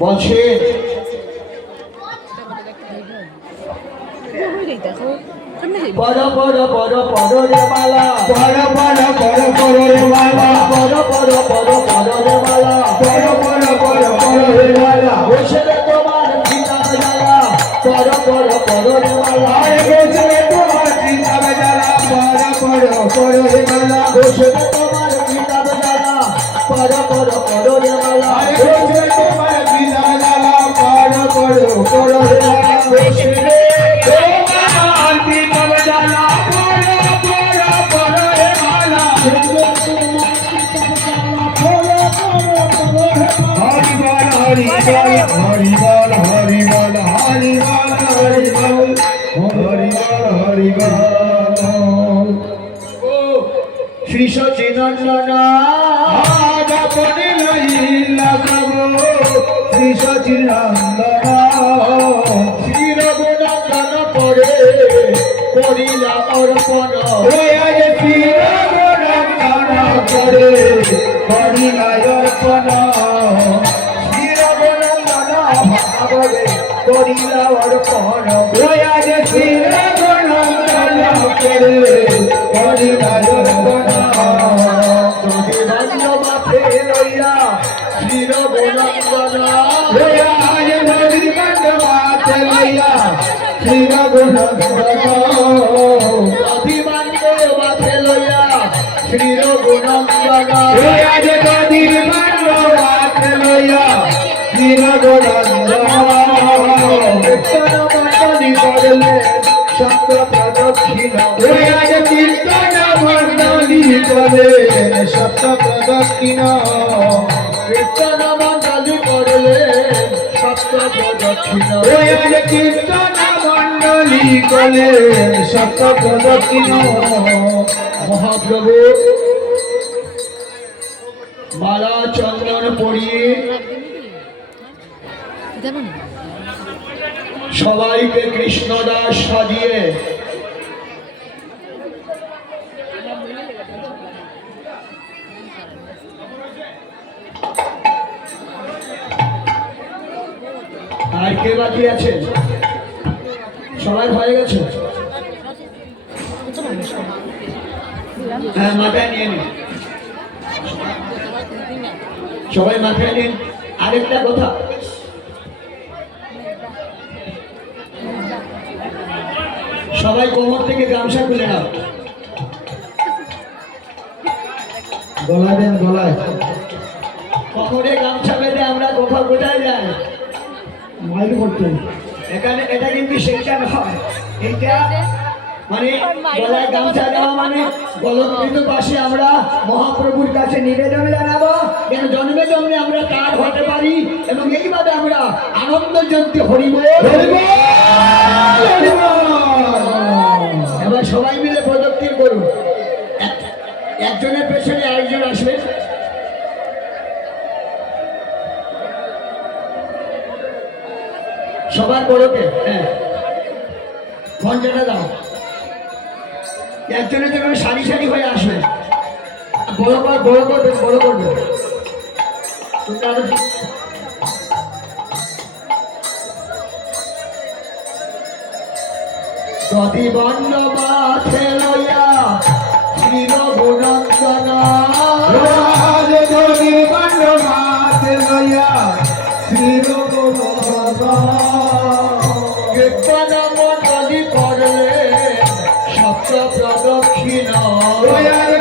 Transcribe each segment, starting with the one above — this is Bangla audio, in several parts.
বলছে পড়ো পড়ো পড়ো পড়ো রে মালা, পড়ো পড়ো পড়ো পড়ো রে মালা, পড়ো পড়ো পড়ো পড়ো রে মালা, পড়ো পড়ো পড়ো পড়ো রে মালা, বসে রে তোমার কিতাব জ্বালা, পড়ো পড়ো পড়ো রে মালা, বসে রে তোমার কিতাব জ্বালা, পড়ো পড়ো পড়ো রে মালা, বসে রে তোমার কিতাব জ্বালা, পড়ো পড়ো পড়ো রে মালা, বসে রে তোমার কিতাব জ্বালা, পড়ো পড়ো পড়ো রে মালা, বসে রে শ্রী সচিনন্দন শ্রী সচিনন্দন শ্রী রঘুনন্দন পরে করিলা অর্পণ শ্রী রঘুনন্দন পরে করিলা অর্পণ শ্রী রঘুনন্দন ভাবে করিলা অর্পণ শ্রী রঘুনন্দন পরে করিলা অর্পণ মাথে লইয়া শ্রী রঘুনন্দন মাথে লইয়া শ্রী রঘুনন্দন অভিমান্যে মাথে লইয়া শ্রী রঘুনন্দন মাথে লইয়া শ্রী রঘুনন্দন কীর্তন করলে সত্য প্রদক্ষিণ কীর্তন মণ্ডলী করে সত্য প্রদক্ষিণ কীর্তন মণ্ডলী করলে সত্য প্রদক্ষিণ কীর্তন মণ্ডলী করে সত্য প্রদক্ষিণ মহাপ্রভু মালা চন্দন পরিয়ে সবাইকে কৃষ্ণদাস সাজিয়ে আর কে বাকি আছে? সবাই হয়ে গেছে? হ্যাঁ, মাথায় নিয়ে নিন, সবাই মাথায় নিন। আরেকটা কথা, সবাই কোমর থেকে গামছা খুলে নাও, গলায় দেন, গলায় কোমরে গামছা বেঁধে আমরা কোথাও কোথায় যাই মাইল করতে। এখানে এটা কিন্তু সেইটা নয়, এইটা মানে গলায় গামছা দেওয়া মানে গলকৃত পাশে আমরা মহাপ্রভুর কাছে নিবেদন জানাবো যেন জন্মে জন্মে আমরা তার হতে পারি এবং এইভাবে আমরা আনন্দ জয়ন্তী হরিবল। এবার সবাই মিলে প্রদক্ষিণ করুন, একজনের পেছনে আরেকজন আসবে। সবার বড়কে হ্যাঁ ঘন্টাটা দাও, একজনের জন্য সারি সারি হয়ে আসবে, বড় কর বড় করবে বড় করবে। যদি বন্ধ মাথে লইয়া শ্রী রঘুনন্দন, যদি বন্ধ মাথে লইয়া শ্রী রঘুনন্দন কীর্তন মণ্ডলী করলে সপ্ত প্রদক্ষিণ,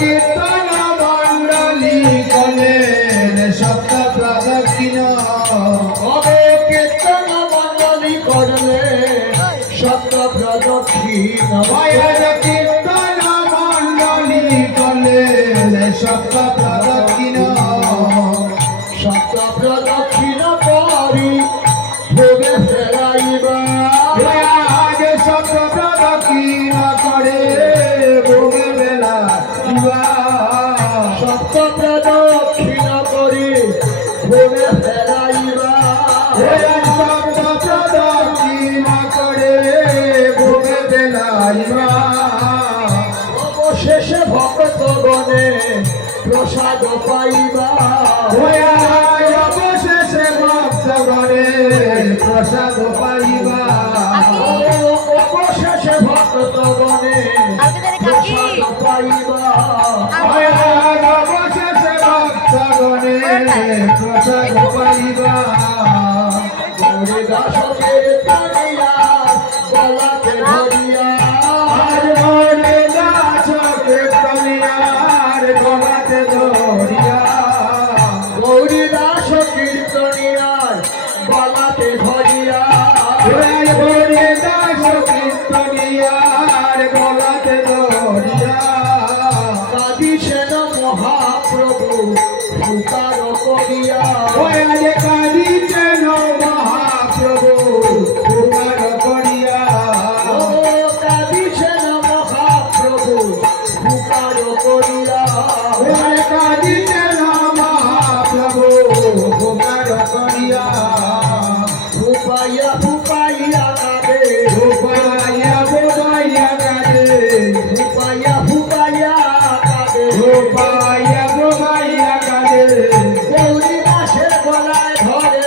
কীর্তন মণ্ডলী করলে সপ্ত প্রদক্ষিণ, কীর্তন মণ্ডলী করলে সপ্ত প্রদক্ষিণ, কীর্তন মণ্ডলী করলে সপ্ত প্রদক্ষিণ, সপ্ত প্রদক্ষিণ করি ভোগে ফেরাইবা, সপ্ত প্রদক্ষিণ করে প্রসাদ পাইবা অবশেষে ভক্তগণে প্রসাদ পাইবা অবশেষে ভক্তগণে প্রসাদ পাইবা গৌরী দাসকের তারিয়া গলাতে ধরিয়া গৌরী দাসকের তারিয়ার গলাতে ধরিয়া গৌরী দাস কীর্তনিয়ার গলাতে ধরিয়া গৌরী দাস কীর্তনিয়ার গলাতে ধরিয়া কাঁদিছেন মহাপ্রভু ফুকার করিয়া কাঁদিছেন মহাপ্রভু ফুকার করিয়া কাঁদিছেন মহাপ্রভু ফুকার করিয়া কাঁদিছেন মহাপ্রভু ফুকার করিয়া ফুপাইয়া ফুপাইয়া কাঁদে ফুপাইয়া ফুপাইয়া কাঁদে ফুপাইয়া ফুপাইয়া কাঁদে ফুপাইয়া ফুপাইয়া কাঁদে গৌরী দাসের গলায় ধরে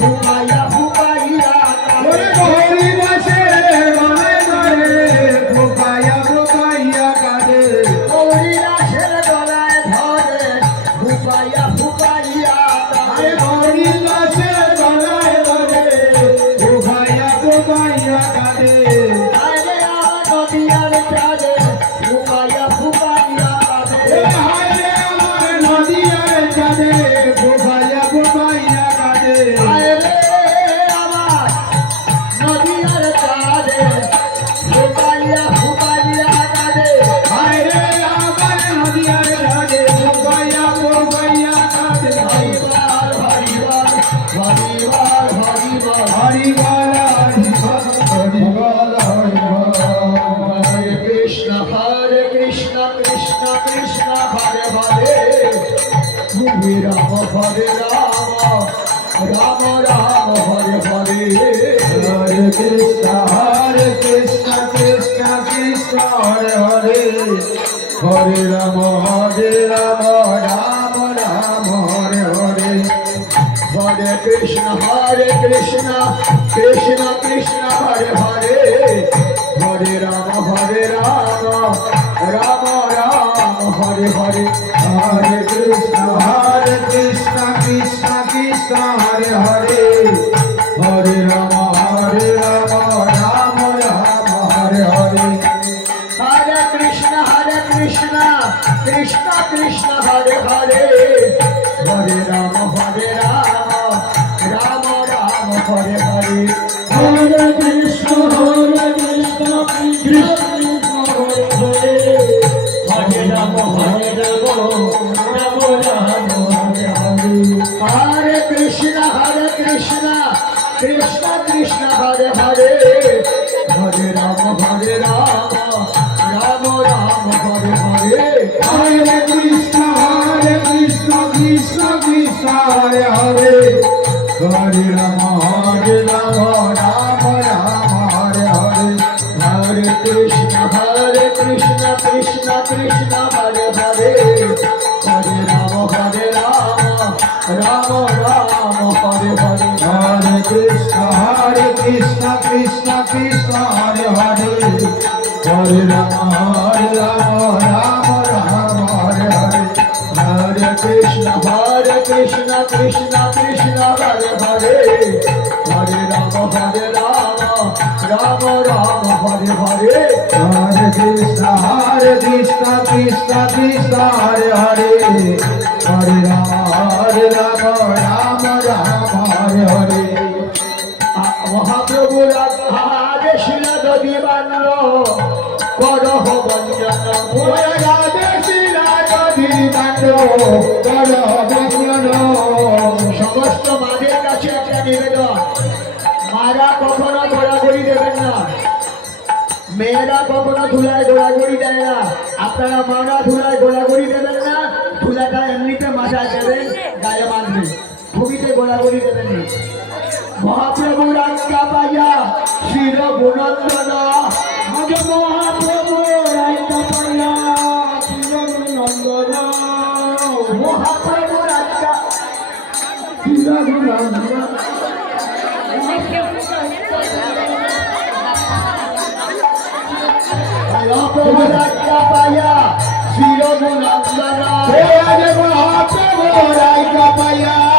ফুপাইয়া ফুপাইয়া কাঁদে গৌরী দাসের গলায় ধরে ফুপাইয়া ফুপাইয়া কাঁদে গৌরী দাসের গলায় ধরে ফুপাইয়া ফুপাইয়া কাঁদে গৌরী দাসের গলায় ধরে ফুপাইয়া ফুপাইয়া কাঁদে আরে আমার নদিয়ার চাঁদে ফুপাইয়া ফুপাইয়া কাঁদে আরে আমার নদিয়ার চাঁদে ফুপাইয়া ফুপাইয়া কাঁদে আরে আমার নদিয়ার চাঁদে ফুপাইয়া ফুপাইয়া কাঁদে আরে আমার নদিয়ার চাঁদে ফুপাইয়া ফুপাইয়া কাঁদে হরিবার হরিবার হরিবার হরিবার হরিবার হরিবার হরিবার হরে কৃষ্ণ কৃষ্ণ কৃষ্ণ হরে হরে হরে রাম হরে রাম রাম রাম হরে হরে হরে কৃষ্ণ কৃষ্ণ কৃষ্ণ হরে হরে হরে রাম রাম রাম হরে হরে হরে কৃষ্ণ কৃষ্ণ কৃষ্ণ হরে হরে হরে রাম রাম রাম হরে হরে হরে কৃষ্ণ কৃষ্ণ কৃষ্ণ হরে হরে হরে রাম রাম রাম হরে হরে হরে কৃষ্ণ কৃষ্ণ কৃষ্ণ হরে হরে হরে রাম রাম রাম হরে হরে হরে কৃষ্ণ কৃষ্ণ হরে হরে হরে রাম রাম রাম হরে হরে হরে কৃষ্ণ কৃষ্ণ কৃষ্ণ হরে হরে হরে রাম রাম রাম হরে হরে হরে কৃষ্ণ কৃষ্ণ হরে হরে হরে রাম রাম রাম হরে হরে হরে কৃষ্ণ কৃষ্ণ কৃষ্ণ হরে হরে হরে রাম রাম রাম হরে হরে হরে কৃষ্ণ কৃষ্ণ কৃষ্ণ হরে হরে হরে রাম রাম রাম হরে হরে হরে কৃষ্ণ কৃষ্ণ কৃষ্ণ হরে হরে হরে রাম রাম রাম হরে হরে হরে কৃষ্ণ কৃষ্ণ হরে হরে হরে রাম রাম রাম হরে হরে মহাপ্রভু রাধে শিলা দধি বানর করহ বঞ্জন রাধে শিলা দধি বানর করহ বঞ্জন সমস্ত মাদের কাছে একটা নিবেদন, মারা কখনো ঘোরাঘুরি দেবেন না, মেয়েরা কখনো ধুলায় ঘোরাঘুরি দেয় না। আপনারা মারা ধুলায় ঘোরাঘুরি দেবেন না, ধুলাটা এমনিতে মাথায় দেবেন, গায়ে বাঁধবেন, ভূমিতে ঘোরাঘুরি দেবেন না। মহাপ্রভুর আজ্ঞা পাইয়া শির গুণন্দন, আজ মহাপ্রভুর আজ্ঞা পাইয়া শির গুণন্দন, মহাপ্রভুর আজ্ঞা শির গুণন্দন, Kapaya,